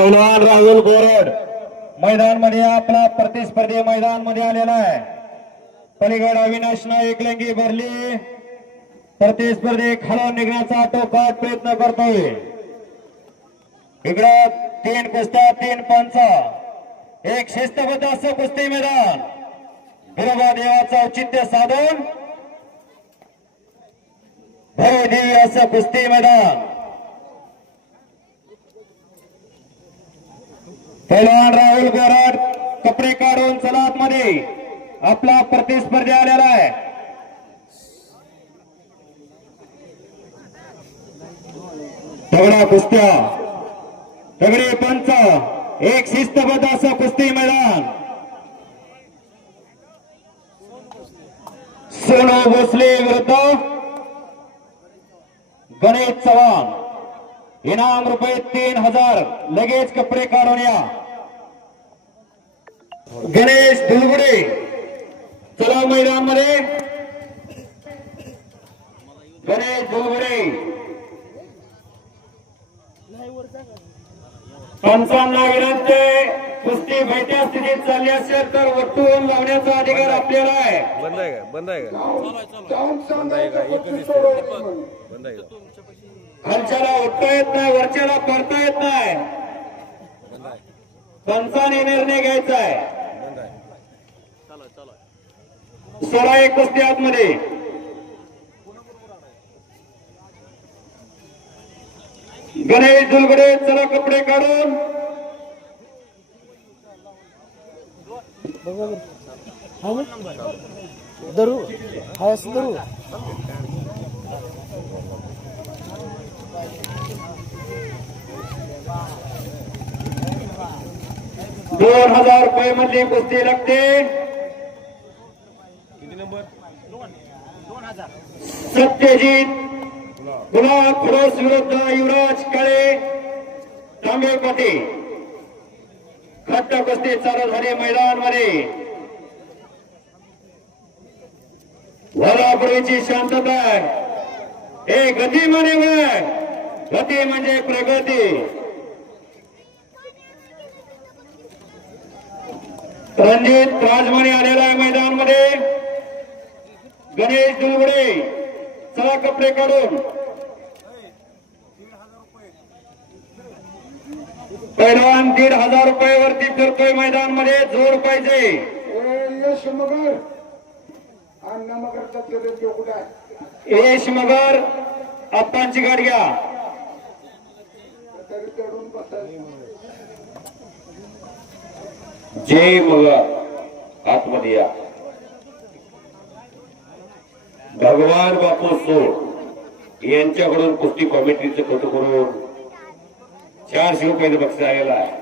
पैलवान राहुल गोरड मैदानमध्ये आपला प्रतिस्पर्धी मैदानमध्ये आलेला आहे. पलीगड अविनाश नाईक लेंगी भरली. प्रतिस्पर्धी खालून निघण्याचा टोकाट प्रयत्न करतोय. इकडं तीन कुस्त्या तीन पंच. एक शिस्तबद्ध असं कुस्ती मैदान. बिरोबा देवाचं औचित्य साधून. भरदेवी असं कुस्ती मैदान. पहलवान राहुल गोरड कपडे काढून चलात मध्ये आपला प्रतिस्पर्धी आलेला आहे. दगडा कुस्त्या दगडे पंच एक शिस्तबद्ध असं कुस्ती मैदान. सोनू भोसले विरुद्ध गणेश चव्हाण. इनाम रुपये तीन हजार लगेच कपडे काढून या. गणेश धुलगुडे चला मैदानमध्ये गणेश धुलगुडे पंचांना विनंती कुस्ती भयत्या स्थितीत चालली असेल तर वटून लावण्याचा अधिकार आपल्याला आहे. बंद आहे का? बंद आहे का? बंद आहे का? एकच दिसतंय. बंद आहे का? खालच्याला उठता येत नाही वरच्याला पडता येत नाही. पंचाने निर्णय घ्यायचा आहे. सोळा एक कुस्ती आतमध्ये. गणेश दुलगडे चला कपडे काढून. धरू हाय असं धरू. दोन हजार रुपये मधली कुस्ती लागते किती नंबर सत्यजित गुलाब फिरोज विरुद्ध युवराज काळे तांबे पाटे खट्ट कुस्ती चालू झाली मैदानमध्ये वरापूर्वीची शांतता. हे गती म्हणे गती म्हणजे प्रगती. रणजित राजमाने आलेला आहे मैदानमध्ये गणेश दुलगुडे चला कपडे काढून पैलवान दीड हजार रुपये वरती फिरतोय मैदानमध्ये जोड पाहिजे. यश मगर अण्णा मगरचा देव कुठे यश मगर आप्पांची गाडी घ्या. जय मगर. आतमध्ये या. भगवान बापू सोड. यांच्याकडून कुस्ती कॉमेंट्रीचं कौतुक करून चारशे रुपये बक्षीस आलेला आहे.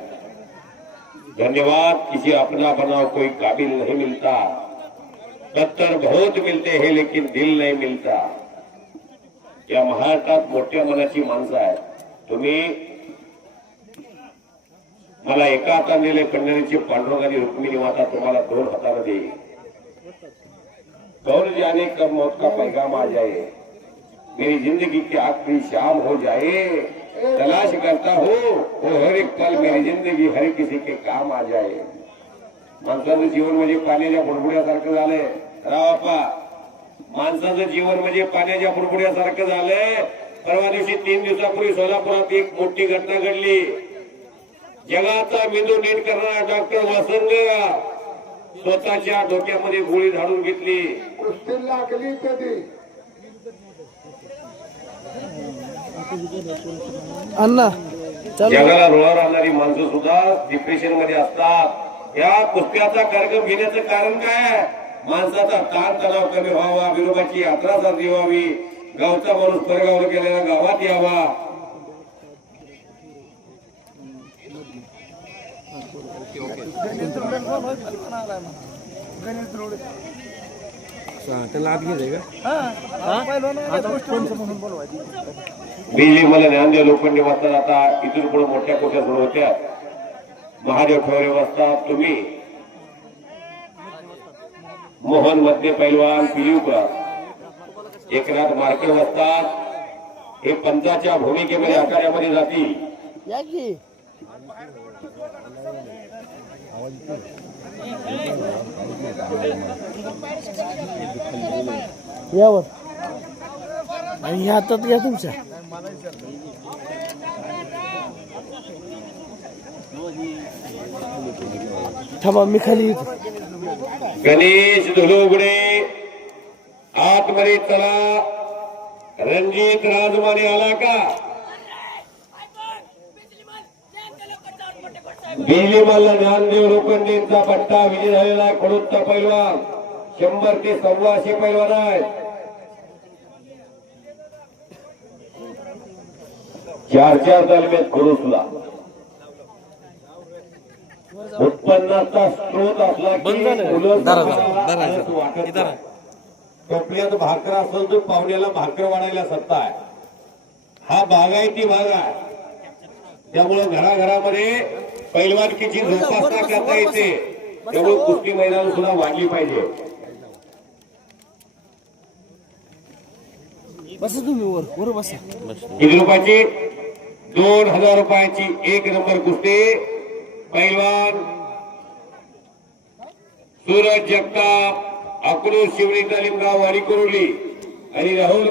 धन्यवाद किसी अपना बनाव कोई काबिल नहीं मिलता. दत्तर बहुत मिलते हैं लेकिन दिल नहीं मिलता. या महाराष्ट्रात मोठ्या मनाची माणसं आहेत. तुम्ही मला एका हाताने पंढरीची पांडुरंग आणि रुक्मिणी माता तुम्हाला दोन हातामध्ये. देईल जाने कब मौत का पैगाम आ जाए। मेरी जिंदगी की आखिरी शाम हो जाए। तलाश करता हो वो हर एक पल मेरी जिंदगी हर किसी के काम आ जाए। माणसाचं जीवन म्हणजे पाण्याच्या बुडबुड्यासारखं झालंय रावापा माणसाचं जीवन म्हणजे पाण्याच्या बुडबुड्यासारखं झालंय परवा दिवशी तीन दिवसापूर्वी सोलापुरात एक मोठी घटना घडली जगाचा मेंदू नीट करणारा डॉक्टर वासंग स्वतःच्या डोक्यामध्ये गोळी झाडून घेतली. कुस्ती लागली कधी? अण्णा जगाला रुळावर आणणारी माणसं सुद्धा डिप्रेशनमध्ये असतात. या कुस्त्याचा कार्यक्रम घेण्याचं कारण काय? आहे? माणसाचा ताण तणाव कमी व्हावा विरोबाची यात्रा साजरी व्हावी. गावचा माणूस परगावर गेलेला गावात यावा. हा, त्याला आत का मला ज्ञानदेव लोखंडे वाजतात आता इथून पुढे मोठ्या कोठ्या सुरू होत्या? महादेव ठोरे बसतात तुम्ही? मोहन मध्य पैलवान पिलिवकर एकनाथ मार्के वाचतात हे पंचाच्या भूमिकेमध्ये आकारामध्ये जातील. यावर. आणि ह्या हातात घ्या तुमच्या. थांबा मी खाली येतो. गणेश धुलोगडे आतमध्ये चला. रणजित राजमाने आला का? बिजली मल्ल ज्ञानदेव लोखंडेंचा पट्टा विजय झालेला आहे खडूसचा पैलवान. शंभर ते सव्वाशे पैलवान आहेत. चार चार तालुक्यात खडूसला उत्पन्नाचा स्रोत असला मुलं. टोपल्यात भाकर असेल तर पाहुण्याला भाकर वाढायला सत्ता आहे. हा बागायती भाग आहे. त्यामुळं घराघरामध्ये पैलवानकीची जोपासना करता येते त्यामुळे कुस्ती मैदान सुद्धा वाढली पाहिजे. बसा तुम्ही वर वर बसा. किती रुपयाची? दोन हजार रुपयाची एक नंबर कुस्ती. पैलवान सूरज जगताप अकलूज शिवणी तालीमगाव वाडी कुरुली आणि राहुल